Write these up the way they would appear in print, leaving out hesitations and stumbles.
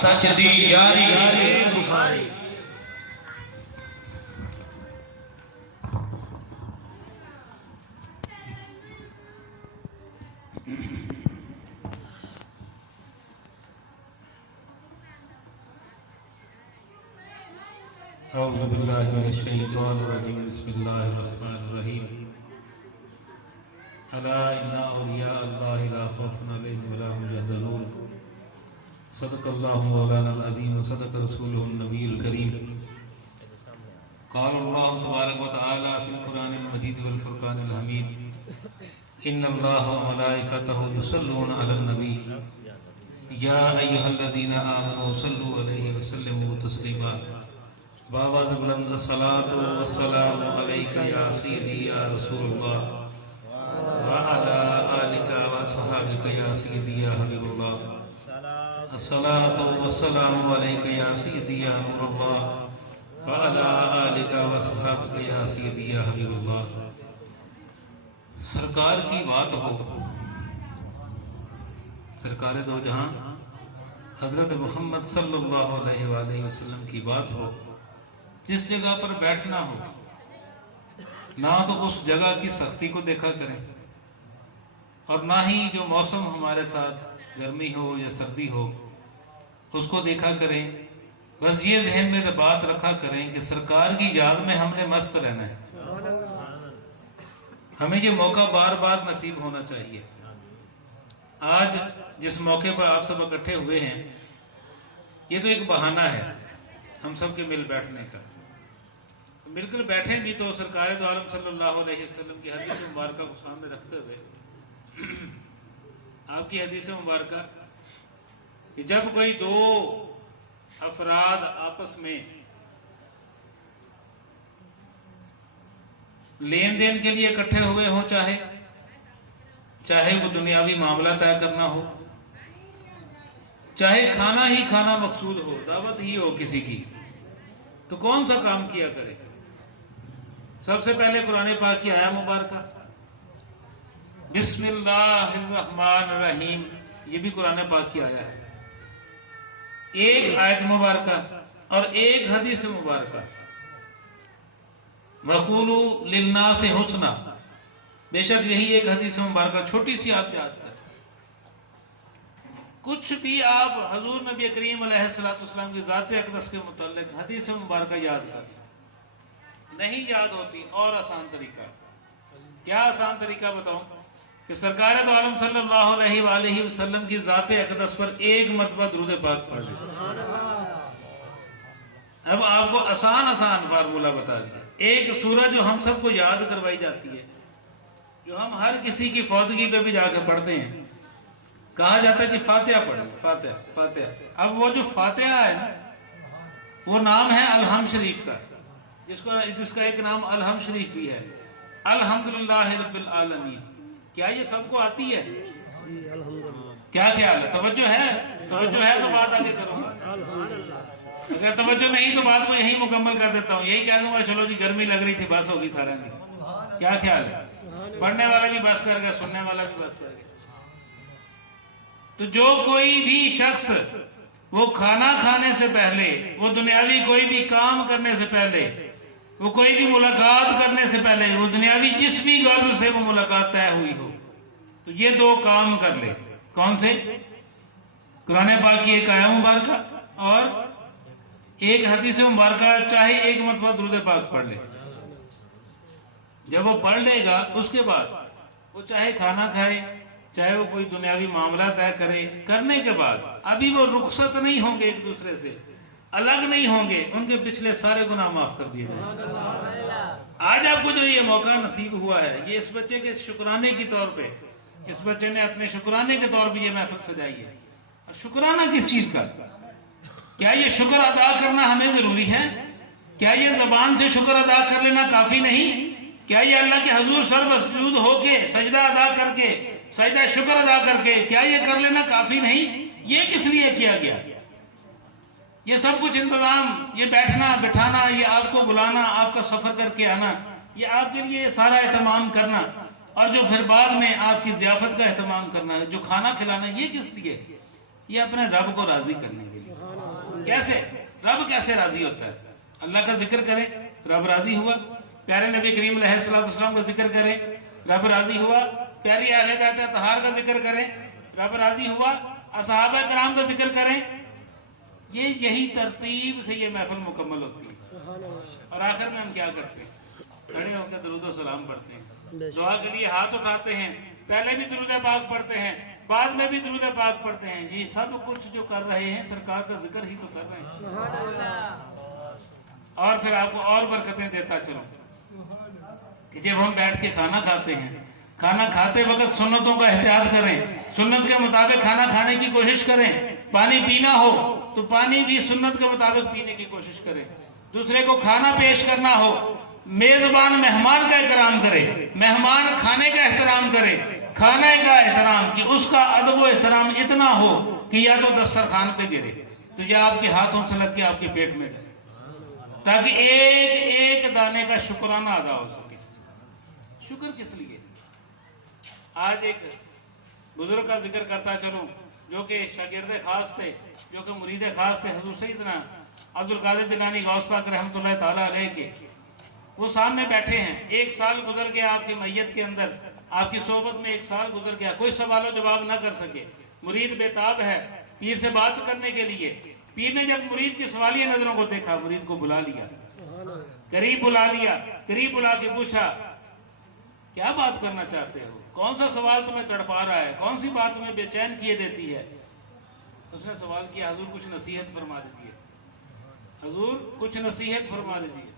سچ دی یاری بخاری اعوذ باللہ من الشیطان الرجیم بسم اللہ الرحمن الرحیم الا ان اولیاء اللہ لا خوف علیہم ولا هم يحزنون صدق اللہ مولانا العظیم وصدق رسولہ النبی الکریم قال اللہ تبارک وتعالی فی القرآن المجید والفرقان الحمید ان اللہ وملائکتہ یصلون علی النبی یا ایہا الذین آمنوا صلوا علیہ وسلموا تسلیما بابا بلند الصلاۃ والسلام علیک یا سیدی یا رسول اللہ وعلی آلک وصحابک یا سیدی یا حبیب اللہ الصلاۃ والسلام علیک یا سیدی یا نور اللہ وعلی آلک وصحابک یا سیدی یا حبیب اللہ۔ سرکار کی بات ہو، سرکار دو جہاں حضرت محمد صلی اللہ علیہ وآلہ وسلم کی بات ہو، جس جگہ پر بیٹھنا ہو نہ تو اس جگہ کی سختی کو دیکھا کریں اور نہ ہی جو موسم ہمارے ساتھ گرمی ہو یا سردی ہو اس کو دیکھا کریں، بس یہ ذہن میں بات رکھا کریں کہ سرکار کی یاد میں ہم نے مست رہنا ہے۔ ہمیں یہ موقع بار بار نصیب ہونا چاہیے۔ آج جس موقع پر آپ سب اکٹھے ہوئے ہیں یہ تو ایک بہانہ ہے ہم سب کے مل بیٹھنے کا، مل کر بیٹھیں بھی تو سرکار دو عالم صلی اللہ علیہ وسلم کی حدیث مبارکہ کو سامنے رکھتے ہوئے آپ کی حدیث مبارکہ کہ جب کوئی دو افراد آپس میں لین دین کے لیے اکٹھے ہوئے ہوں، چاہے وہ دنیاوی معاملہ طے کرنا ہو، چاہے کھانا ہی کھانا مقصود ہو، دعوت ہی ہو کسی کی، تو کون سا کام کیا کرے؟ سب سے پہلے قرآن پاک کی آیہ مبارکہ بسم اللہ الرحمن الرحیم، یہ بھی قرآن پاک کی آیہ ہے، ایک آیت مبارکہ اور ایک حدیث مبارکہ، وَقُولُوا لِلنَّاسِ حُسْنًا، بے شک یہی ایک حدیث مبارکہ چھوٹی سی آپ یاد کریں۔ کچھ بھی آپ حضور نبی کریم علیہ السلام کی ذات اقدس کے متعلق حدیث مبارکہ یاد کریں، نہیں یاد ہوتی، اور آسان طریقہ، کیا آسان طریقہ بتاؤں کہ سرکار دو عالم صلی اللہ علیہ وآلہ وسلم کی ذات اقدس پر ایک مرتبہ درود پاک پڑھ لیں۔ اب آپ کو آسان فارمولہ بتا دیا، ایک سورہ جو ہم سب کو یاد کروائی جاتی ہے، جو ہم ہر کسی کی فوتگی پہ بھی جا کے پڑھتے ہیں، کہا جاتا ہے کہ فاتحہ پڑھیں، فاتحہ۔ اب وہ جو فاتحہ ہے وہ نام ہے الحمد شریف کا، جس کا ایک نام الحمد شریف بھی ہے، الحمدللہ رب العالمین۔ کیا یہ سب کو آتی ہے؟ کیا خیال ہے؟ توجہ ہے تو بات آگے کروں گا، اگر توجہ نہیں تو بات کو یہی مکمل کر دیتا ہوں، یہی کہہ دوں گا چلو جی گرمی لگ رہی تھی بس ہوگی سارا نہیں۔ کیا خیال ہے؟ پڑھنے والا بھی بس کر گیا، سننے والا بھی بس کر گیا۔ تو جو کوئی بھی شخص وہ کھانا کھانے سے پہلے، وہ دنیاوی کوئی بھی کام کرنے سے پہلے، وہ کوئی بھی ملاقات کرنے سے پہلے، وہ دنیاوی جس بھی غرض سے وہ ملاقات طے ہوئی ہو، تو یہ دو کام کر لے۔ کون سے؟ قرآن پاک کی ایک آیہ مبارکہ اور ایک حدیث مبارکہ، چاہے ایک مرتبہ درود پاک پڑھ لے۔ جب وہ پڑھ لے گا اس کے بعد وہ چاہے کھانا کھائے، چاہے وہ کوئی دنیاوی معاملہ طے کرے، کرنے کے بعد ابھی وہ رخصت نہیں ہوں گے، ایک دوسرے سے الگ نہیں ہوں گے، ان کے پچھلے سارے گناہ معاف کر دیے جائیں۔ آج آپ کو جو یہ موقع نصیب ہوا ہے، یہ اس بچے کے شکرانے کی طور پہ، اس بچے نے اپنے شکرانے کے طور پہ یہ محفل سجائی ہے۔ اور شکرانہ کس چیز کا؟ کیا یہ شکر ادا کرنا ہمیں ضروری ہے؟ کیا یہ زبان سے شکر ادا کر لینا کافی نہیں؟ کیا یہ اللہ کے حضور سر مسجود ہو کے سجدہ ادا کر کے، سجدہ شکر ادا کر کے، کیا یہ کر لینا کافی نہیں؟ یہ کس لیے کیا گیا؟ یہ سب کچھ انتظام، یہ بیٹھنا بٹھانا، یہ آپ کو بلانا، آپ کا سفر کر کے آنا، یہ آپ کے لیے سارا اہتمام کرنا، اور جو پھر بعد میں آپ کی ضیافت کا اہتمام کرنا، جو کھانا کھلانا، یہ کس لیے؟ یہ اپنے رب کو راضی کرنے کے لیے۔ कैसे? रब कैसे राजी होता है? अल्लाह का जिक्र करें, रब राजी हुआ। प्यारे नबी करीम अलैहिस्सलाम का जिक्र करें, रब राजी हुआ। प्यारी अहले बैत अतहार का जिक्र करें, रब राजी हुआ। असहाबा किराम का जिक्र करें। यही तरतीब से ये महफिल मुकम्मल होती है। और आखिर में हम क्या करते हैं? खड़े होकर दरूद और सलाम पढ़ते हैं, दुआ के लिए हाथ उठाते हैं, पहले भी दरूद पाक पढ़ते हैं, बाद में भी दरूद पाक पढ़ते हैं। ये सब कुछ जो कर रहे हैं सरकार का जिक्र ही तो कर रहे हैं। और फिर आपको और बरकतें देता चलो कि जब हम बैठ के खाना खाते हैं, खाना खाते वक्त सुन्नतों का एहतियात करें, सुन्नत के मुताबिक खाना खाने की कोशिश करें। पानी पीना हो तो पानी भी सुन्नत के मुताबिक पीने की कोशिश करें। दूसरे को खाना पेश करना हो, मेजबान मेहमान का एहतराम करे, मेहमान खाने का एहतराम करे, खाने का एहतराम कि उसका अदब व एहतराम इतना हो कि या तो दस्तरखान पे गिरे तो या आपके हाथों से लग के आपके पेट में जाए, ताकि एक एक दाने का शुक्राना अदा हो सके। शुक्र किस लिए? आज एक बुजुर्ग का जिक्र करता चलूं जो कि शागिर्द खास थे, जो कि मुरीद खास थे हुजूर सैयदना अब्दुल कादिर जिलानी गौस पाक रहमतुल्लाह ताला अलैह के। वो सामने बैठे हैं, एक साल गुजर गया आपकी मैयत के अंदर, आपकी सोबत में एक साल गुजर गया, कोई सवाल जवाब ना कर सके। मुरीद बेताब है पीर से बात करने के लिए। पीर ने जब मुरीद की सवालिया नजरों को देखा, मुरीद को बुला लिया, करीब बुला लिया, करीब बुला के पूछा क्या बात करना चाहते हो, कौन सा सवाल तुम्हें तड़पा रहा है, कौन सी बात तुम्हें बेचैन किए देती है? उसने सवाल किया, हुजूर कुछ नसीहत फरमा दीजिए, हुजूर कुछ नसीहत फरमा दीजिए।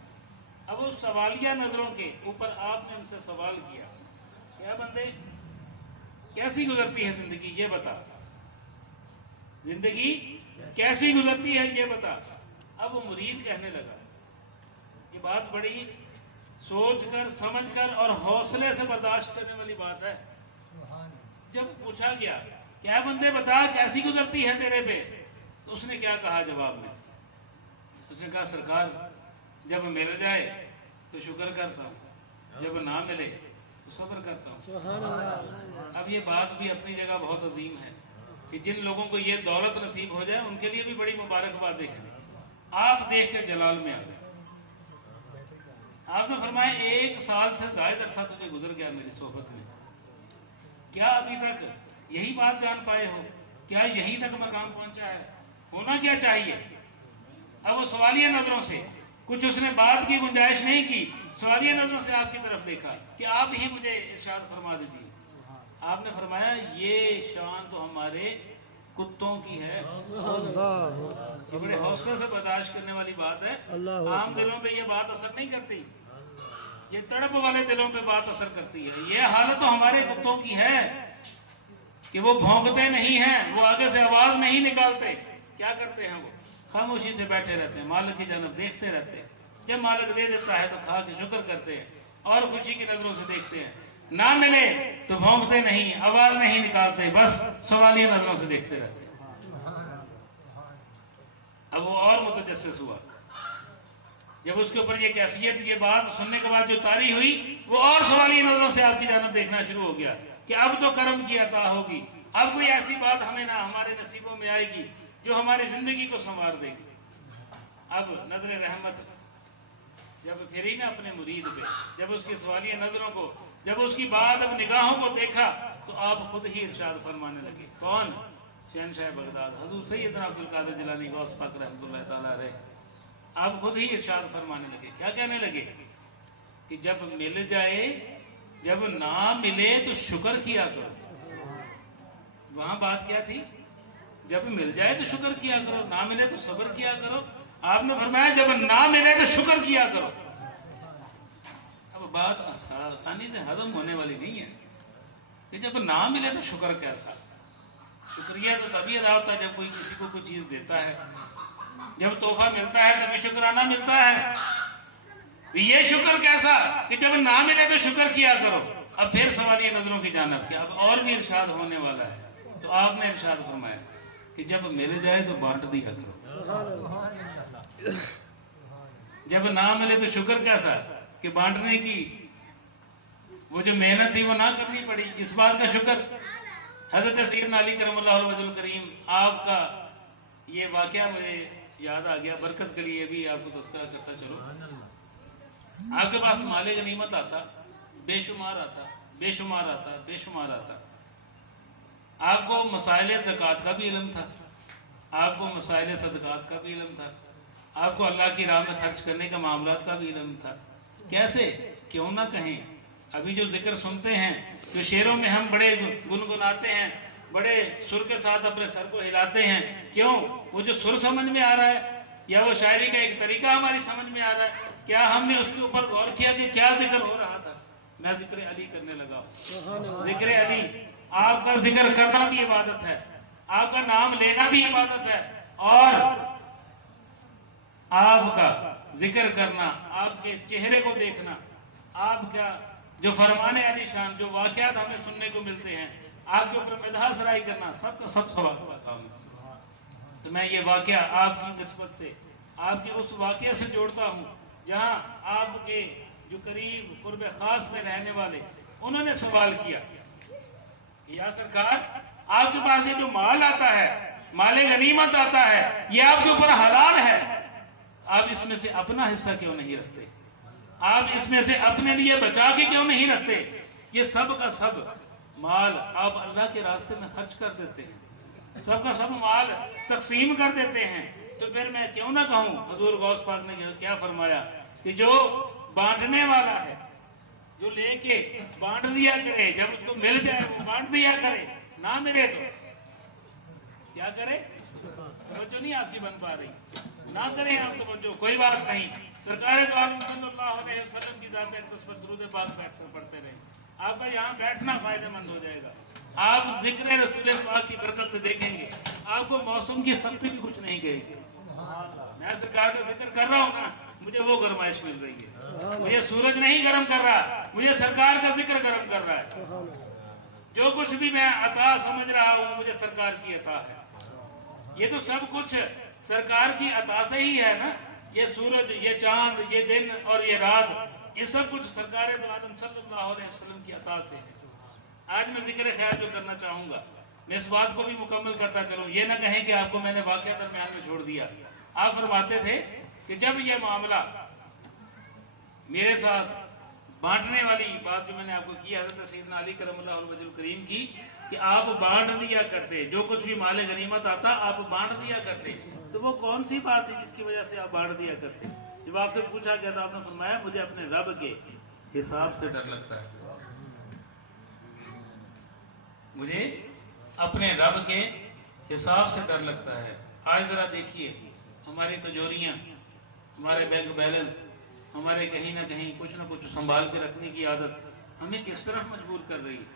अब उस सवालिया नजरों के ऊपर आपने उनसे सवाल किया, क्या बंदे कैसी गुजरती है जिंदगी ये बता, जिंदगी कैसी गुजरती है ये बता। अब वो मुरीद कहने लगा, ये बात बड़ी सोच कर समझ कर और हौसले से बर्दाश्त करने वाली बात है। जब पूछा गया क्या बंदे बता कैसी गुजरती है तेरे पे, तो उसने क्या कहा जवाब में? उसने कहा सरकार जब मिल जाए तो शुक्र करता हूँ, जब ना मिले तो सब्र करता हूँ। अब ये बात भी अपनी जगह बहुत अजीम है कि जिन लोगों को ये दौलत नसीब हो जाए उनके लिए भी बड़ी मुबारकबादें हैं। आप देख कर जलाल में आ गए। आपने फरमाया 1 साल से ज्यादा अरसा तुझे गुजर गया मेरी सोहबत में, क्या अभी तक यही बात जान पाए हो? क्या यहीं तक मकाम पहुंचा है? होना क्या चाहिए? अब वो सवालिया नजरों से कुछ उसने बात की गुंजाइश नहीं की, सवालिया नजरों से आपकी तरफ देखा कि आप ही मुझे इरशाद फरमा दीजिए। आपने फरमाया ये शान तो हमारे कुत्तों की है। ये बड़े हौसले से बर्दाश्त करने वाली बात है। आम दिलों पे ये बात असर नहीं करती, ये तड़प वाले दिलों पे बात असर करती है। ये हालत तो हमारे कुत्तों की है कि वो भौंकते नहीं हैं, वो आगे से आवाज नहीं निकालते। क्या करते हैं? वो खामोशी से बैठे रहते हैं, मालिक की जानब देखते रहते हैं। जब मालिक दे देता है तो खा के शुक्र करते हैं और खुशी की नजरों से देखते हैं। ना मिले तो भौंकते नहीं, आवाज नहीं निकालते, बस सवालिया नजरों से देखते रहते हैं। अब वो और मुतजस्सिस हुआ, जब उसके ऊपर ये कैफियत, ये बात सुनने के बाद जो तारी हुई, वो और सवालिया नजरों से आपकी जानब देखना शुरू हो गया कि अब तो करम की अता होगी, अब कोई ऐसी बात हमें ना हमारे नसीबों में आएगी जो हमारी जिंदगी को संवार देगी। अब नजर रहमत जब फिरी ना अपने मुरीद पे, जब उसकी सवालिया नजरों को, जब उसकी बात अब निगाहों को देखा, तो आप खुद ही इरशाद फरमाने लगे। कौन? शहनशाह बगदाद हुजूर सैयदना अब्दुल कादिर जिलानी गौस पाक रहमतुल्लाह ताला अलैह। आप खुद ही इरशाद फरमाने लगे। क्या कहने लगे? कि जब मिल जाए, जब ना मिले तो शुक्र किया करो। वहां बात क्या थी? जब मिल जाए तो शुक्र किया करो, ना मिले तो सब्र किया करो। आपने फरमाया जब ना मिले तो शुक्र किया करो। अब बात आसानी से हजम होने वाली नहीं है कि जब ना मिले तो शुक्र कैसा। शुक्रिया तो तभी अदा होता है जब कोई किसी को कोई चीज देता है, जब तोहफा मिलता है तभी शुक्राना मिलता है। ये शुक्र कैसा कि जब ना मिले तो शुक्र किया करो। अब फिर सवाल ये नजरों की जानब कि अब और भी इरशाद होने वाला है, तो आपने इरशाद फरमाया कि जब मिल जाए तो बांट दिया करो, जब ना मिले तो शुक्र कैसा कि बांटने की वो जो मेहनत थी वो ना करनी पड़ी। इस बात का शुक्र हजरत सैयदना अली करमल्लाहु वजहुल करीम, आपका ये वाकया मुझे याद आ गया, बरकत के लिए भी आपको तस्करा करता चलो। आपके पास माले गनीमत आता, बेशुमार आता, बेशुमार आता, बेशुमार आता। आपको मसाइल ज़कात का भी इल्म था, आपको मसाइल सदक़ात का भी इल्म था, आपको अल्लाह की राह में खर्च करने का मामलात का भी इल्म था। कैसे क्यों ना कहें, अभी जो जिक्र सुनते हैं, जो शेरों में हम बड़े गुनगुनाते हैं, बड़े सुर के साथ अपने सर को हिलाते हैं, क्यों? वो जो सुर समझ में आ रहा है या वो शायरी का एक तरीका हमारी समझ में आ रहा है, क्या हमने उसके ऊपर गौर किया कि क्या जिक्र हो रहा था? मैं जिक्र अली करने लगा। जिक्र अली, आपका जिक्र करना भी इबादत है, आपका नाम लेना भी इबादत है, और आपका जिक्र करना, आपके चेहरे को देखना, आपका जो फरमाने अली शान जो वाकयात हमें सुनने को मिलते हैं, आपके ऊपर मदह सराई करना, सबका सब सवाल काम है। तो मैं ये वाकया आपकी निस्बत से, आपके उस वाकये से जोड़ता हूँ जहाँ आपके जो करीब कुर्ब खास में रहने वाले, उन्होंने सवाल किया कि या सरकार, आपके पास ये जो माल आता है, माले गनीमत आता है, ये आपके ऊपर हलाल है, आप इसमें से अपना हिस्सा क्यों नहीं रखते? आप इसमें से अपने लिए बचा के क्यों नहीं रखते? ये सब का सब माल आप अल्लाह के रास्ते में खर्च कर देते हैं, सब का सब माल तकसीम कर देते हैं। तो फिर मैं क्यों ना कहूँ, हजूर गौस पाक ने क्या फरमाया कि जो बांटने वाला है, जो लेके बांट दिया करे, जब उसको मिल जाए वो बांट दिया करे, ना मिले तो क्या करे? तवज्जो नहीं आपकी बन पा रही, ना करें आप तवज्जो, कोई बात नहीं। सरकार दो आलम सल्लल्लाहु अलैहि वसल्लम की ज़ात अक़दस पर दुरूद पाक बैठकर पढ़ते रहे, आपका यहाँ बैठना फायदेमंद हो जाएगा। आप जिक्र रसूल पाक की बरकत से देखेंगे आपको मौसम की सख्ती भी कुछ नहीं कहेगी। मैं सरकार का जिक्र कर रहा हूँ ना, मुझे वो गरमाइश मिल रही है, मुझे सूरज नहीं गर्म कर रहा, मुझे सरकार का जिक्र गर्म कर रहा है। जो कुछ भी मैं अता समझ रहा हूँ, मुझे सरकार की अता है। ये तो सब कुछ सरकार की अता से ही है ना, ये सूरज, ये चांद, ये दिन और ये रात, ये सब कुछ सरकार दो आलम सल्लल्लाहु अलैहि वसल्लम की अता से है। आज मैं जिक्र खैर जो करना चाहूँगा, मैं इस बात को भी मुकम्मल करता चलूँ, ये ना कहें कि आपको मैंने वाक़या दरमियान में छोड़ दिया। आप फरमाते थे कि जब ये मामला मेरे साथ बांटने वाली बात जो मैंने आपको की, हज़रत सैयदना अली करमल्लाहु वजहुल करीम की, कि आप बांट दिया करते, जो कुछ भी माले गनीमत आता आप बांट दिया करते, तो वो कौन सी बात है जिसकी वजह से आप बांट दिया करते? जब आपसे पूछा गया था, आपने फरमाया मुझे अपने रब के हिसाब से डर लगता है, मुझे अपने रब के हिसाब से डर लगता है। आज जरा देखिए हमारी तिजोरियाँ, हमारे बैंक बैलेंस, हमारे कहीं ना कहीं कुछ ना कुछ संभाल के रखने की आदत हमें किस तरफ मजबूर कर रही है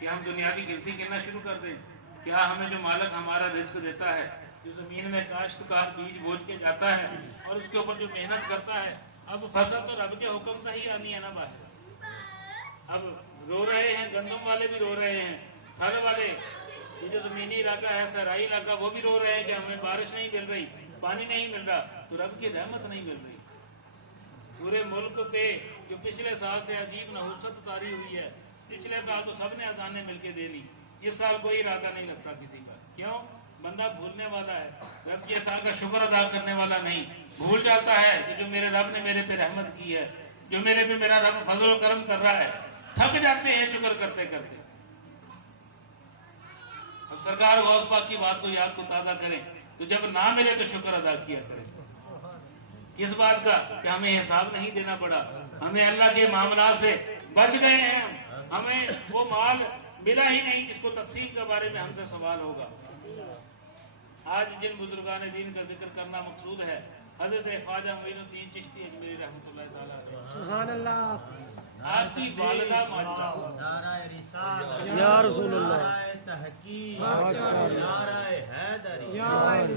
कि हम दुनियावी गिनती गिनना शुरू कर दें। क्या हमें जो मालिक हमारा रिज्क देता है, जो ज़मीन में काश्तकार बीज बोझ के जाता है और उसके ऊपर जो मेहनत करता है, अब फसल तो रब के हुक्म से ही आनी है ना बाहर। अब रो रहे हैं, गंदम वाले भी रो रहे हैं, फल वाले, ये जो ज़मीनी इलाका है, सहराई इलाका, वो भी रो रहे हैं कि हमें बारिश नहीं मिल रही, पानी नहीं मिल रहा, तो रब की रहमत नहीं मिल रही। पूरे मुल्क पे जो पिछले साल से अजीब नहुसत तारी हुई है, पिछले साल तो सबने अजाने मिलके दे ली, इस साल कोई इरादा नहीं लगता किसी का। क्यों? बंदा भूलने वाला है, रब की अता का शुक्र अदा करने वाला नहीं। भूल जाता है कि जो मेरे रब ने मेरे पे रहमत की है, जो मेरे पे मेरा रब फजल व करम कर रहा है, थक जाते हैं शुक्र करते करते। अब सरकार गौस पाक की बात को याद को ताज़ा करें, तो जब ना मिले तो शुक्र अदा किया करें। इस बात का कि हमें हिसाब नहीं देना पड़ा, हमें अल्लाह के मामला से बच गए हैं, हमें वो माल मिला ही नहीं जिसको तकसीम के बारे में हमसे सवाल होगा। आज जिन बुजुर्गान दीन का जिक्र करना मकसूद है, हज़रत ख्वाजा मोइनुद्दीन चिश्ती अजमेरी रहमतुल्लाह तआला अलैह, सुभान अल्लाह, आपकी वालिदा मौजूदा, नाराए रिसालत या रसूल अल्लाह, नाराए तहकीक, नाराए हैदरी या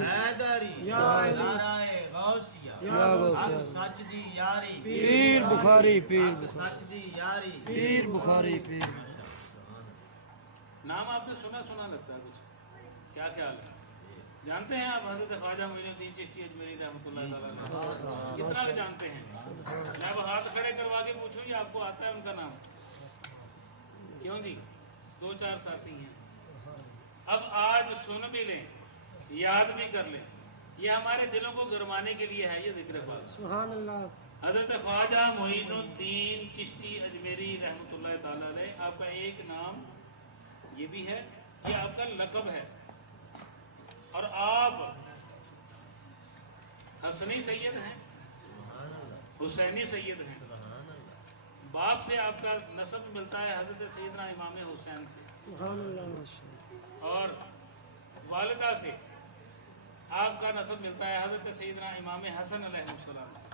हैदरी, नाराए गौसिया या गौसिया, सच दी यारी पीर बुखारी, पीर सच दी यारी पीर बुखारी, पीर। नाम आपने सुना सुना लगता है कुछ, क्या ख्याल है? जानते हैं आप हज़रत ख्वाजा मोइनुद्दीन चिश्ती अजमेरी रहमतुल्लाह तआला अलैह? कितना भी जानते हैं? मैं वो हाथ खड़े करवा के पूछूं ये आपको आता है उनका नाम? क्यों जी, दो चार साथी हैं। अब आज सुन भी लें, याद भी कर लें, ये हमारे दिलों को गरमाने के लिए है ये जिक्र पाक। सुभान अल्लाह। हजरत ख्वाजा मोइनुद्दीन चिश्ती अजमेरी रहमतुल्लाह ताला अलैह, आपका एक नाम ये भी है, ये आपका लक़ब है, और आप हसनी सैयद हैं, हुसैनी सैयद हैं। बाप से आपका नस्ब मिलता है हजरत सैयदना इमाम हुसैन से, सुभान अल्लाह। और वालिदा से आपका नस्ब मिलता है हजरत सैयदना इमाम हसन अलैहिस्सलाम से।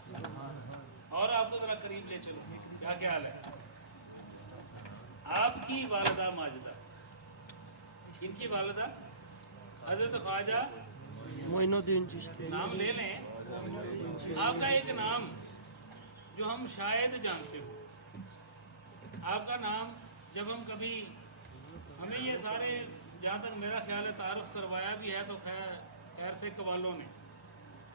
और आपको जरा करीब ले चलो, क्या ख्याल है? आपकी वालिदा माजिदा, इनकी वालिदा हजरत ख्वाजा मोइनुद्दीन चिश्ती। नाम ले लें, आपका एक नाम जो हम शायद जानते हो, आपका नाम जब हम कभी, हमें ये सारे जहाँ तक मेरा ख्याल है तारुफ करवाया भी है तो खैर से कवालों ने,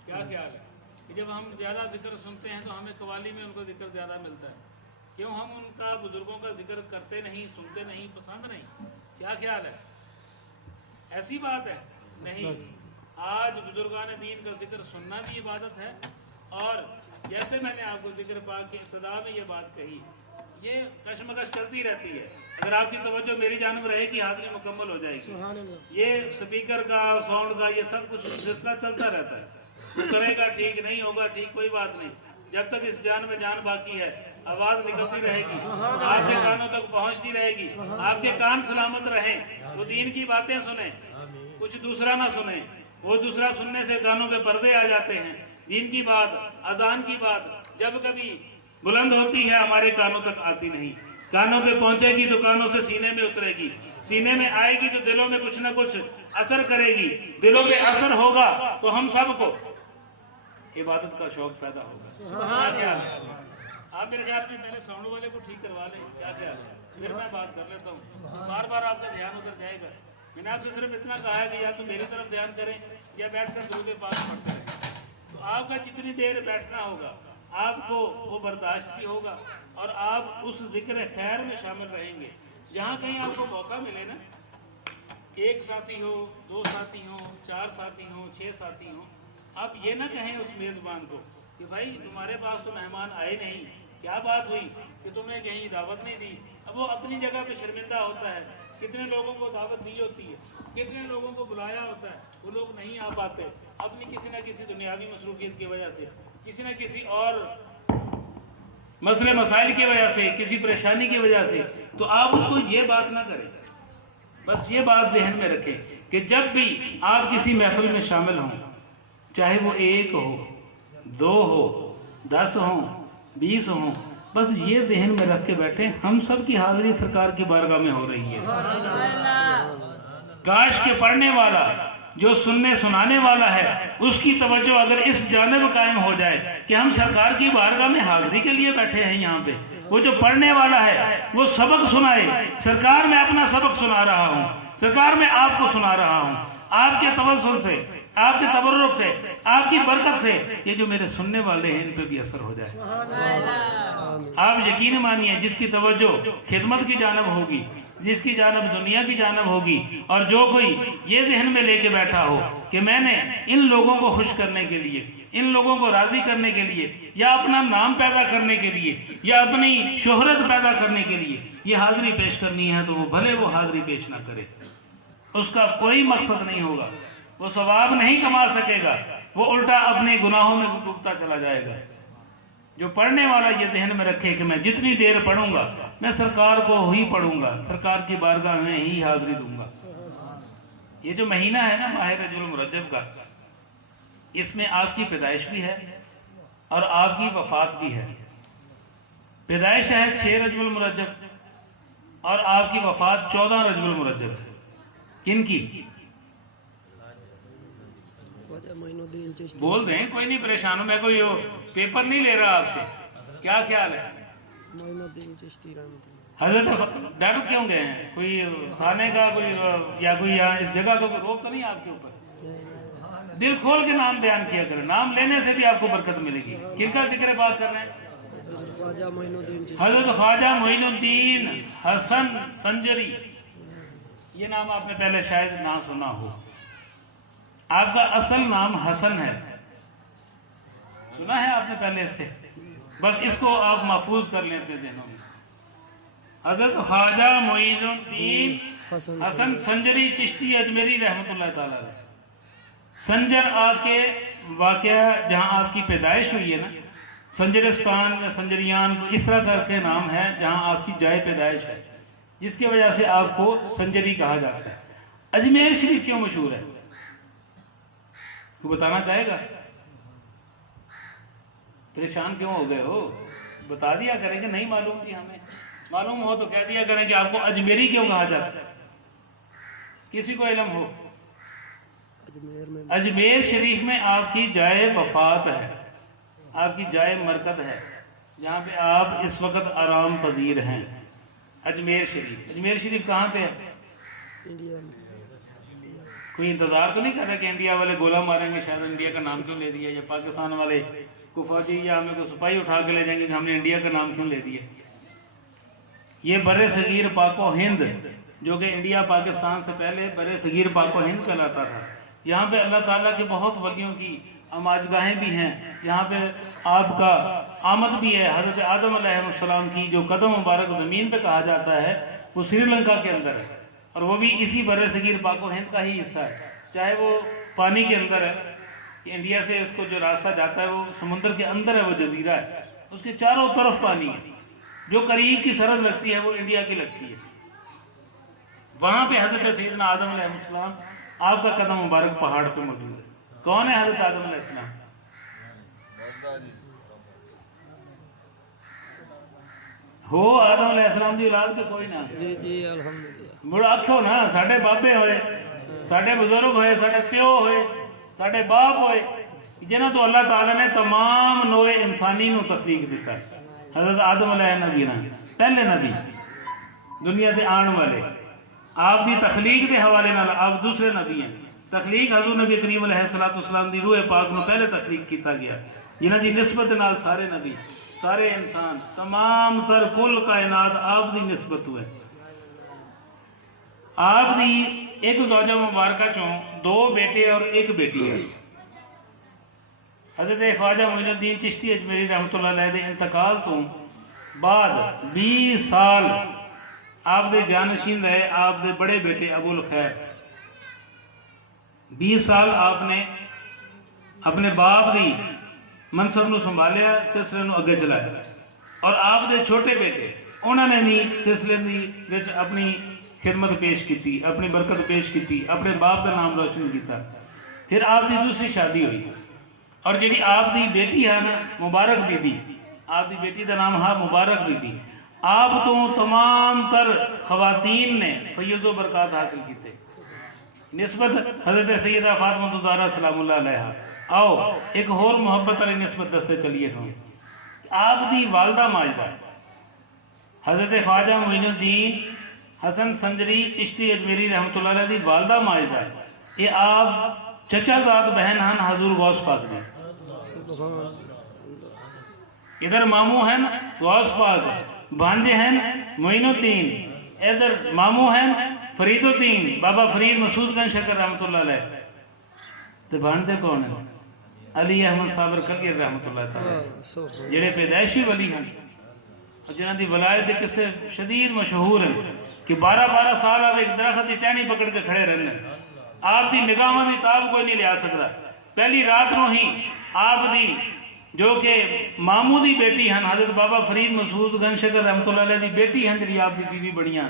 क्या ख्याल है कि जब हम ज़्यादा जिक्र सुनते हैं तो हमें कवाली में उनको जिक्र ज़्यादा मिलता है, क्यों हम उनका बुजुर्गों का जिक्र करते नहीं, सुनते नहीं, पसंद नहीं, क्या ख्याल है? ऐसी बात है नहीं, आज बुजुर्गान दीन का जिक्र सुनना भी इबादत है। और जैसे मैंने आपको जिक्र पाक की इब्तिदा में ये बात कही, ये कशमकश चलती रहती है, अगर आपकी तवज्जो मेरी जानब रहेगी हाज़िरी मुकम्मल हो जाएगी। ये स्पीकर का, साउंड का, ये सब कुछ सिलसिला चलता रहता है, वो करेगा ठीक, नहीं होगा ठीक, कोई बात नहीं, जब तक इस जान में जान बाकी है आवाज़ निकलती रहेगी, आपके कानों तक पहुंचती रहेगी, आपके कान सलामत रहें, वो दीन की बातें सुने, कुछ दूसरा ना सुने, वो दूसरा सुनने से कानों पे पर्दे आ जाते हैं। दीन की बात, अजान की बात जब कभी बुलंद होती है हमारे कानों तक आती नहीं, कानों पे पहुंचेगी तो कानों से सीने में उतरेगी, सीने में आएगी तो दिलों में कुछ ना कुछ असर करेगी, दिलों पे असर होगा तो हम सबको इबादत का शौक पैदा होगा। आप मेरे ख्याल में पहले साउंड वाले को ठीक करवा लें, क्या ख्याल है? फिर मैं बात कर लेता हूँ, बार बार आपका ध्यान उधर जाएगा। मैंने आपसे सिर्फ इतना कहा है कि या तो मेरी तरफ ध्यान करें या बैठकर दुरूद पाक पढ़ते रहें, तो आपका जितनी देर बैठना होगा आपको वो बर्दाश्त भी होगा, और आप उस जिक्र खैर में शामिल रहेंगे। जहाँ कहीं आपको मौका मिले ना, एक साथी हो, दो साथी हो, चार साथी हो, 6 साथी हो, आप ये ना कहें उस मेज़बान को कि भाई तुम्हारे पास तो मेहमान आए नहीं, क्या बात हुई कि तुमने कहीं दावत नहीं दी। अब वो अपनी जगह पे शर्मिंदा होता है, कितने लोगों को दावत दी होती है, कितने लोगों को बुलाया होता है, वो लोग नहीं आ पाते अपनी किसी न किसी दुनियावी मसरूफियत की वजह से, किसी न किसी और मसले मसाइल की वजह से, किसी परेशानी की वजह से। तो आप उसको ये बात ना करें, बस ये बात जहन में रखें कि जब भी आप किसी महफिल में शामिल हों, चाहे वो 1 हो, 2 हो, 10 हो, 20 हो, बस ये जहन में रख के बैठे हम सब की हाजिरी सरकार की बारगाह में हो रही है। काश के पढ़ने वाला, जो सुनने सुनाने वाला है, उसकी तवज्जो अगर इस जानिब कायम हो जाए कि हम सरकार की बारगाह में हाजिरी के लिए बैठे हैं यहाँ पे, वो जो पढ़ने वाला है वो सबक सुनाए, सरकार में अपना सबक सुना रहा हूँ, सरकार में आपको सुना रहा हूँ, आपके तवज्जुह से, आपके तबर्रुक से, आपकी बरकत से ये जो मेरे सुनने वाले हैं इन पे भी असर हो जाए। आप यकीन मानिए, जिसकी तवज्जो खिदमत की जानब होगी, जिसकी जानब दुनिया की जानब होगी, और जो कोई ये जहन में लेके बैठा हो कि मैंने इन लोगों को खुश करने के लिए, इन लोगों को राजी करने के लिए, या अपना नाम पैदा करने के लिए, या अपनी शोहरत पैदा करने के लिए ये हाजिरी पेश करनी है, तो वो भले वो हाजिरी पेश ना करे, उसका कोई मकसद नहीं होगा, वो सवाब नहीं कमा सकेगा, वो उल्टा अपने गुनाहों में डूबता चला जाएगा। जो पढ़ने वाला ये जहन में रखे कि मैं जितनी देर पढ़ूंगा मैं सरकार को ही पढ़ूंगा, सरकार की बारगाह में ही हाजिरी दूंगा। ये जो महीना है ना माह रजब मुरज्जब का, इसमें आपकी पैदाइश भी है और आपकी वफात भी है। पैदाइश है 6 रजब मुरज्जब और आपकी वफात 14 रजब मुरज्जब। किनकी? बोल दें, कोई नहीं परेशान हो, मैं कोई पेपर नहीं ले रहा आपसे, क्या ख्याल है? हजरत डर क्यों गए हैं? कोई थाने का कोई या कोई यहाँ इस जगह का कोई रोक तो नहीं आपके ऊपर? दिल खोल के नाम बयान किया करें, नाम लेने से भी आपको बरकत मिलेगी। किनका जिक्र बात कर रहे हैं? हजरत ख्वाजा मोइनुद्दीन हसन संजरी। ये नाम आपने पहले शायद ना सुना हो। آپ کا اصل نام حسن ہے، سنا ہے آپ نے پہلے سے، بس اس کو آپ محفوظ کر لیں اپنے ذہنوں میں۔ حضرت خواجہ معین الدین حسن سنجری چشتی اجمیری رحمۃ اللہ تعالیٰ علیہ۔ سنجر آپ کے واقعہ جہاں آپ کی پیدائش ہوئی ہے نا، سنجرستان یا سنجریان اس طرح کر کے نام ہے جہاں آپ کی جائے پیدائش ہے، جس کی وجہ سے آپ کو سنجری کہا جاتا ہے۔ اجمیر شریف کیوں مشہور ہے، تو بتانا چاہے گا؟ پریشان کیوں ہو گئے ہو؟ بتا دیا کریں کہ نہیں معلوم تھی ہمیں، معلوم ہو تو کہہ دیا کریں کہ آپ کو اجمیری کیوں کہا جاتا ہے، کسی کو علم ہو؟ اجمیر شریف میں آپ کی جائے وفات ہے، آپ کی جائے مرکز ہے، جہاں پہ آپ اس وقت آرام پذیر ہیں۔ اجمیر شریف، اجمیر شریف کہاں پہ ہے؟ انڈیا میں۔ کوئی انتظار تو نہیں کر رہا کہ انڈیا والے گولہ ماریں گے، شاید انڈیا کا نام کیوں لے دیا، یا پاکستان والے کو فوجی یا ہمیں کو سپاہی اٹھا کے لے جائیں گے کہ ہم نے انڈیا کا نام کیوں لے دیا؟ یہ بر صغیر پاک و ہند، جو کہ انڈیا پاکستان سے پہلے بر صغیر پاک و ہند کہلاتا تھا، یہاں پہ اللہ تعالیٰ کے بہت ولیوں کی آماجگاہیں بھی ہیں، یہاں پہ آپ کا آمد بھی ہے۔ حضرت آدم علیہ السلام کی جو قدم مبارک زمین پہ کہا جاتا ہے وہ سری لنکا کے اندر ہے، اور وہ بھی اسی بر صغیر پاک و ہند کا ہی حصہ ہے، چاہے وہ پانی کے اندر ہے، انڈیا سے اس کو جو راستہ جاتا ہے وہ سمندر کے اندر ہے، وہ جزیرہ ہے، اس کے چاروں طرف پانی ہے، جو قریب کی سرحد لگتی ہے وہ انڈیا کی لگتی ہے، وہاں پہ حضرت سیدنا آدم علیہ السلام آپ کا قدم مبارک پہاڑ پہ موجود ہے۔ کون ہے حضرت آدم علیہ السلام؟ ہو آدم علیہ السلام دی اولاد کے کوئی نہ؟ جی جی الحمدللہ۔ مڑ آکھو نا، ساڈے بابے ہوئے، ساڈے بزرگ ہوئے، ساڈے پیو ہوئے، ساڈے باپ ہوئے، جنہاں تو اللہ تعالیٰ نے تمام نوع انسانی نو تخلیق دیتا ہے۔ حضرت آدم علیہ نبی پہلے نبی دنیا سے آن والے، آپ دی تخلیق کے حوالے نال آپ دوسرے نبی ہیں۔ تخلیق حضور نبی کریم علیہ السلام دی روح پاک نو پہلے تخلیق کیتا گیا، جنہاں دی نسبت نال سارے نبی، سارے انسان، تمام تر کل کائنات آپ دی نسبت ہوئے۔ آپ دی ایک زوجہ مبارکہ چوں 2 بیٹے اور 1 بیٹی ہے۔ حضرت خواجہ معین الدین چشتی اجمیری رحمۃ اللہ علیہ دے انتقال تو بعد 20 سال آپ دے جانشین رہے آپ دے بڑے بیٹے ابو الخیر۔ 20 سال آپ نے اپنے باپ دی منصب نو سنبھالیا، سلسلے نو اگے چلایا، اور آپ دے چھوٹے بیٹے انہوں نے بھی سلسلے دی اپنی خدمت پیش کی، اپنی برکت پیش کی، اپنے باپ کا نام روشن کیتا۔ پھر آپ دی دوسری شادی ہوئی، اور جی آپ دی بیٹی ہے نا مبارک بی بی، آپ دی بیٹی کا نام ہے مبارک بی بی، آپ تو تمام تر خواتین نے فیض و برکات حاصل کیتے، نسبت حضرت سیدہ فاطمہ الزہرا سلام اللہ علیہ۔ آؤ ایک اور محبت علی نسبت دستے چلیے ہوں، آپ دی والدہ ماجدہ حضرت خواجہ معین الدین حسن سنجری چشتی اجمیری رحمۃ اللہ علیہ دی والدہ ماجدہ، یہ آپ چچا زاد بہن ہیں حضور غوث پاک دی۔ ادھر ماموں ہیں غوث پاک، بھانجے ہیں معین الدین، ادھر ماموں ہیں فرید الدین بابا فرید مسعود گنج شکر رحمۃ اللہ علیہ، تو بھانتے کون ہیں؟ علی احمد صابر کلیر رحمۃ اللہ تعالی، جڑے پیدائشی ولی ہیں، جنہاں دی ولایت کے قصے شدید مشہور ہیں کہ 12 سال آپ ایک درخت کی ٹہنی پکڑ کے کھڑے رہنے، آپ دی نگاہوں دی تاب کوئی نہیں لیا سکتا۔ پہلی رات نو ہی آپ دی جو کہ ماموں دی بیٹی ہیں حضرت بابا فرید مسعود گنج شکر رحمۃ اللہ علیہ دی بیٹی ہیں جڑی آپ دی بیوی بڑیاں،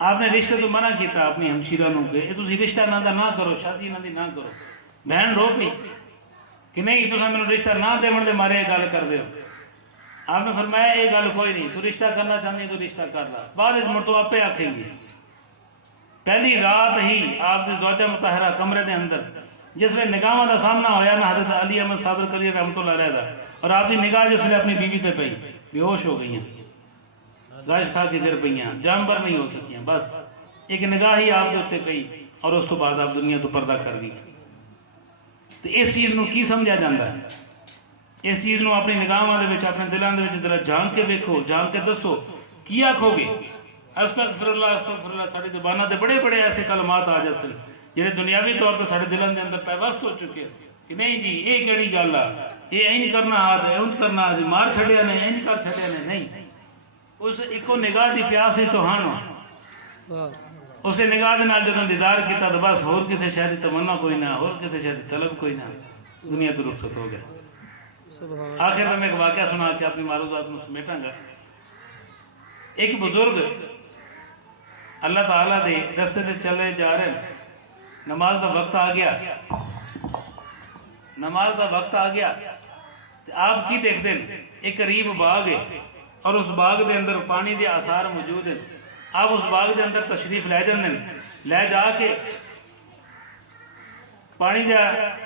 آپ نے رشتہ تو منع کیتا اپنی ہمشیرہ نو کہ یہ تسی رشتہ نہ دا نہ کرو، شادی نہ دی نہ کرو۔ بہن رو پئی کہ نہیں تساں مینوں رشتہ نہ دیون دے مارے گل کر دیو۔ آپ نے فرمایا یہ گل کوئی نہیں، تو رشتہ کرنا چاہتی تو رشتہ کر لا، بعد مڑ تو آپ آکھیں گے۔ پہلی رات ہی آپ کی زوجہ مطہرہ کمرے دے اندر جس میں نگاہوں کا سامنا ہویا نا حضرت علی احمد صابر کلیر رحمۃ اللہ علیہ دا، اور آپ کی نگاہ جس نے اپنی بیوی تے پئی، بے ہوش ہو گئی ہیں، گاش کھا کے گر پئی ہیں، جانبر نہیں ہو سکی ہیں، بس ایک نگاہ ہی آپ کے اتنے پئی، اور اس تو بعد آپ دنیا تو پردہ کر گئی۔ تو اس چیز نو کی سمجھا جاتا ہے؟ اس چیز نو اپنی نگاہوں دے وچ اپنے دلوں دے وچ ذرا جھانک کے ویکھو، جھانک کے دسو کی آکھو گے؟ استغفر اللہ استغفر اللہ، ساری زبانوں تے بڑے بڑے ایسے کلمات آ جاتے ہیں، ਜਿਹੜੇ ਦੁਨਿਆਵੀ ਤੌਰ ਤੇ ਸਾਡੇ ਦਿਲਾਂ ਦੇ ਅੰਦਰ ਪੈਵਸਤ ਹੋ ਚੁੱਕੇ ਕਿ ਨਹੀਂ ਜੀ ਇਹ ਕਿਹੜੀ ਗੱਲ ਆ, ਇਹ ਇੰਜ ਕਰਨਾ ਆਦ ਹੈ, ਉਂਝ ਕਰਨਾ ਆਦ, ਮਾਰ ਛੱਡਿਆ ਨੇ, ਇੰਜ ਕਰ ਛੱਡਿਆ ਨੇ, ਨਹੀਂ। ਉਸ ਇੱਕੋ ਨਿਗਾਹ ਦੀ ਪਿਆਸ ਹੀ ਤੁਹਾਨੂੰ واہ ਉਸੇ ਨਿਗਾਹ ਦੇ ਨਾਲ ਜਦੋਂ ਦੀਦਾਰ ਕੀਤਾ ਤਾਂ ਬਸ ਹੋਰ ਕਿਸੇ ਸ਼ੈ ਦੀ ਤਮੰਨਾ ਕੋਈ ਨਾ, ਹੋਰ ਕਿਸੇ ਸ਼ੈ ਦੀ ਤਲਬ ਕੋਈ ਨਾ, ਦੁਨੀਆ ਤੋਂ رخصت ہو گیا۔ سبحان آخر میں ایک واقعہ سنا کے اپنی معروضات میں سمیٹاں گا۔ ایک بزرگ اللہ تعالیٰ دے رستے سے چلے جا رہے ہیں، نماز دا وقت آ گیا، نماز دا وقت آ گیا، آپ کی دیکھ دیں ایک قریب باغ ہے اور اس باغ دے اندر پانی دے آثار موجود ہیں، آپ اس باغ دے اندر تشریف لے جاندے لے جا کے پانی جا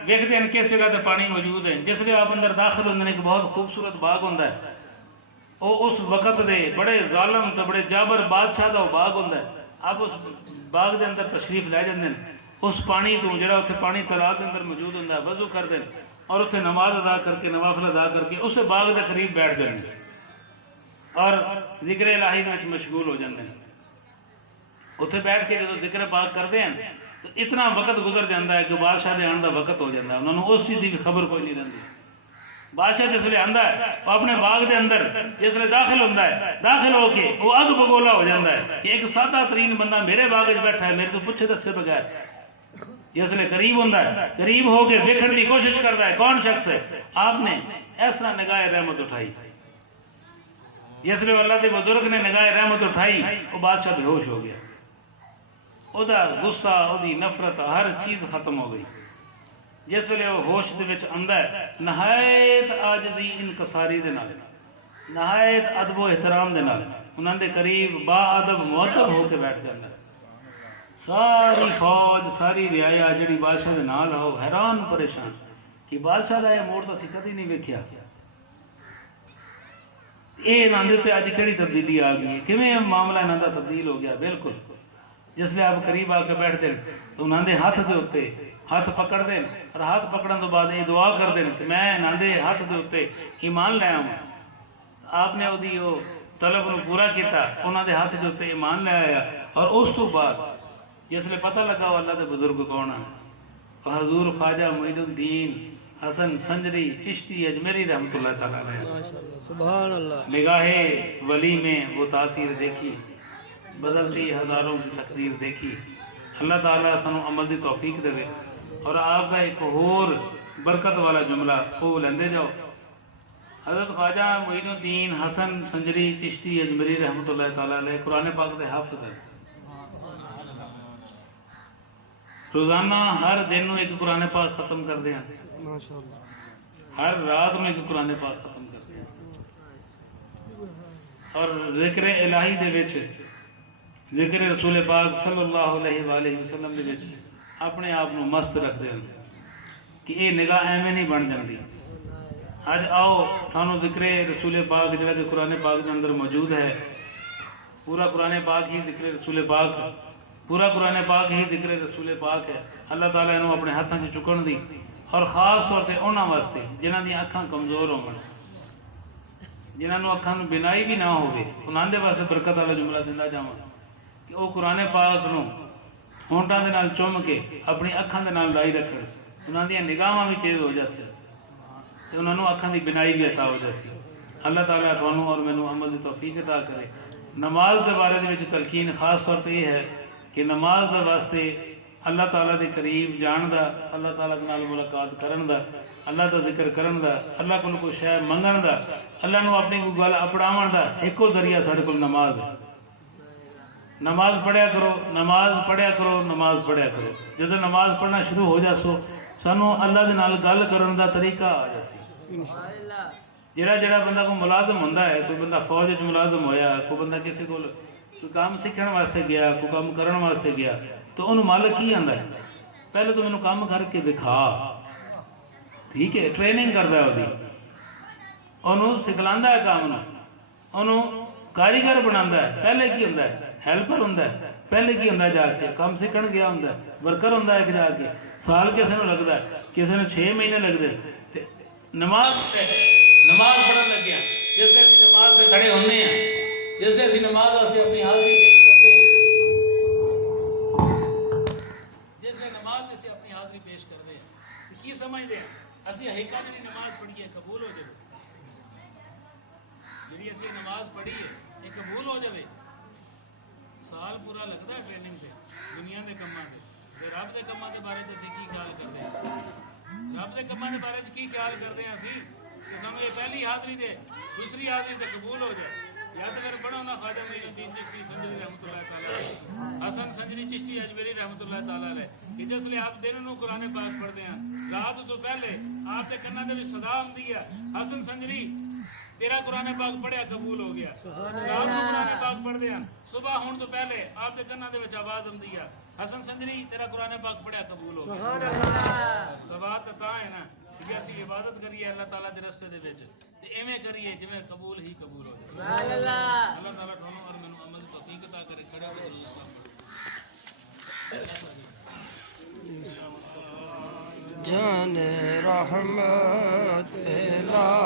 دیکھتے ہیں کس جگہ تے پانی موجود ہے، جس لیے آپ اندر داخل ہوندے ہیں ایک بہت خوبصورت باغ ہوندا ہے، وہ اس وقت دے بڑے ظالم تے بڑے جابر بادشاہ دا وہ باغ ہوندا ہے، آپ اس باغ دے اندر تشریف لے جاندے ہیں، اس پانی تو جڑا اتنے پانی تالاب دے اندر موجود ہوندا ہے وضو کردے ہیں اور اتنے نماز ادا کر کے نوافل ادا کر کے اس باغ دے قریب بیٹھ جاندے ہیں اور ذکر الہی دے وچ مشغول ہو جاندے ہیں۔ اتنے بیٹھ کے جب ذکر پاک کرتے ہیں تو اتنا وقت گزر جاتا ہے کہ بادشاہ دے آن کا وقت ہو جاتا ہے، انہوں نے اس چیز کی بھی خبر کوئی نہیں رہتی۔ بادشاہ جس لئے آندا ہے وہ اپنے باغ دے اندر جس لئے داخل ہوتا ہے، داخل ہو کے وہ اگ بگولا ہو جاتا ہے کہ ایک سادہ ترین بندہ میرے باغ میں بیٹھا ہے میرے تو پوچھے دسے بغیر، جس لئے قریب ہوتا ہے، قریب ہو کے دیکھنے کی کوشش کرتا ہے کون شخص ہے، آپ نے اس طرح نگاہ رحمت اٹھائی، جس لئے اللہ کے بزرگ نے نگاہ رحمت اٹھائی وہ بادشاہ بے ہوش ہو گیا، ادا غصہ اودی نفرت ہر چیز ختم ہو گئی، جس ویلے وہ ہوش دے وچ آندا ہے نہایت عاجزی انکساری دے نال، نہایت ادب و احترام دے نال انہاں دے قریب با ادب مؤدب ہو کے بیٹھ جاندا ہے۔ ساری فوج ساری رعایا جڑی بادشاہ دے نال ہو حیران پریشان کہ بادشاہ دا یہ موڑ تو اسی کدی نہیں ویکھیا، اے انہاں دے تے اج کیڑی تبدیلی آ گئی، کیویں معاملہ انہاں دا تبدیل ہو گیا۔ بالکل جس لئے آپ قریب آ کے بیٹھ دیں تو انہاں دے ہاتھ دے ہوتے ہاتھ پکڑ دیں اور ہاتھ پکڑن تو بعد یہ دعا کر دیں کہ میں انہاں دے ہاتھ دے ہوتے ایمان لے آؤں، آپ نے وہ طلب نو پورا کیتا، انہاں دے ہاتھ دے ہوتے ایمان لے آیا اور اس تو بعد جس لئے پتہ لگا وہ اللہ دے بزرگ کون ہے، حضور خواجہ معین الدین حسن سنجری چشتی اجمیری رحمۃ اللہ تعالیٰ علیہ ماشاءاللہ سبحان اللہ نگاہ ولی میں وہ تاثیر دیکھی، بدلتی ہزاروں کی تقدیر دیکھی۔ اللہ تعالیٰ سنو عمل دی توفیق دے اور آپ کا ایک اور برکت والا جملہ وہ لیندے جاؤ۔ حضرت خواجہ معین الدین حسن سنجری چشتی اجمیری رحمۃ اللہ تعالیٰ علیہ قرآن پاک دے حافظ ہے، روزانہ ہر دن ایک قرآن پاک ختم کر دیں، ماشاءاللہ ہر رات میں ایک قرآن پاک ختم کر دیں اور ذکر الہی دے وچ ذکر رسول پاک صلی اللہ علیہ وآلہ وسلم دے وچ اپنے آپ کو مست رکھ دیں کہ یہ نگاہ ایویں نہیں بن جاتی۔ اج آؤ تھانو ذکر رسول پاک جڑا کہ قرآن پاک کے اندر موجود ہے، پورا قرآن پاک ہی ذکر رسول پاک، پورا قرآن پاک ہی ذکر رسول پاک ہے۔ اللہ تعالیٰ انہوں اپنے ہاتھوں سے چکن دی اور خاص طور سے انہاں واسطے جنہاں دی اکھاں کمزور ہون، جنہاں نوں اکھاں نوں بینائی بھی نہ ہوے، انہاں دے واسطے برکت والا جملہ دیندا جاواں کہ وہ قرآن پاک نوں ہونٹاں دے نال چوم کے اپنی اکھاں دے نال لائی رکھن، انہاں دی نگاہاں بھی تیز ہو جاسی تے انہاں نوں اکھاں دی بینائی بھی عطا ہو جاسی۔ اللہ تعالیٰ تانوں اور مینوں عمل دی توفیق عطا کرے۔ نماز دے بارے دے وچ تلقین خاص طور تے یہ ہے کہ نماز دے واسطے اللہ تعالیٰ دے قریب جان دا، اللہ تعالیٰ کے نال ملاقات کرن دا، اللہ دا ذکر کرن دا، اللہ کو کوئی شے منگن دا، اللہ نو اپنی کوئی گل اپناون دا ایکو ذریعہ ساڈے کول نماز ہے۔ نماز پڑھیا کرو، نماز پڑھیا کرو، نماز پڑھیا کرو۔ جب نماز پڑھنا شروع ہو جاسو سانو اللہ دے نال گل کرن دا طریقہ آ جاسی۔ جڑا بندہ کو ملازم ہوندا ہے، کوئی بندہ فوج وچ ملازم ہویا، کوئی بندہ کسی کول کوئی کام سیکھن واسطے گیا، کوئی کام کرن واسطے گیا، تو انہوں مالک کی آندا ہے پہلے تو مینوں کام کر کے دکھا، ٹھیک ہے، ٹریننگ کردا ہے اودی، انہوں سکھلاندا ہے کام نوں، انہوں کاریگر بناندا ہے۔ پہلے کی ہوندا ہے ہیلپر ہوندا ہے، پہلے کی ہوندا ہے جا کے کام سیکھن گیا ہوندا ہے، ورکر ہوندا ہے کہ جا کے سال کسے نوں لگدا ہے، کسے نوں 6 مہینے لگدے۔ نماز پڑھن لگیا جس سے اسی نماز سے کھڑے ہونے ہیں، جس سے اسی نماز واسطے اپنی حاضری پیش کرتے ہیں، جس سے کی سمجھتے ہیں اسی ہیکا جی نماز پڑھی ہے قبول ہو جائے جی اسی نماز پڑھی ہے یہ قبول ہو جائے سال پورا لگتا ہے ٹریننگ سے دنیا کے کاموں سے رب کے کاموں کے بارے اسی کی خیال کرتے ہیں رب کے کاموں کے بارے کی خیال کرتے ہیں اسی کہ سانوں یہ پہلی حاضری دے دوسری حاضری تے قبول ہو جائے یا تو پھر بڑا ہونا خواجہ معین الدین چشتی سنجری رحمۃ اللہ تعالیٰ حسن سنجری چشتی اجمیری رحمۃ اللہ تعالیٰ علیہ کہ جس لیے آپ دن نوں قرآن پاک پڑھتے ہیں رات تو پہلے آپ کے کنا دے وچ صدا آندی ہے حسن سنجری تیرا قرآن پاک پڑھیا قبول ہو گیا رات کو قرآن پاک پڑھتے ہیں صبح ہون تو پہلے آپ کے کنا دے وچ آواز آندی ہے حسن سنجری تیرا قرآن پاک پڑھیا قبول ہو گیا ثواب تا ہے نا کہ اسی عبادت کریے اللہ تعالیٰ دے رستے دے وچ تے ایویں کریے جویں قبول ہی قبول ہو جائے سبحان اللہ اللہ تعالیٰ تھانوں اور مینوں عمل دی توفیق عطا کرے کھڑے ہو حضور جان رحمت لا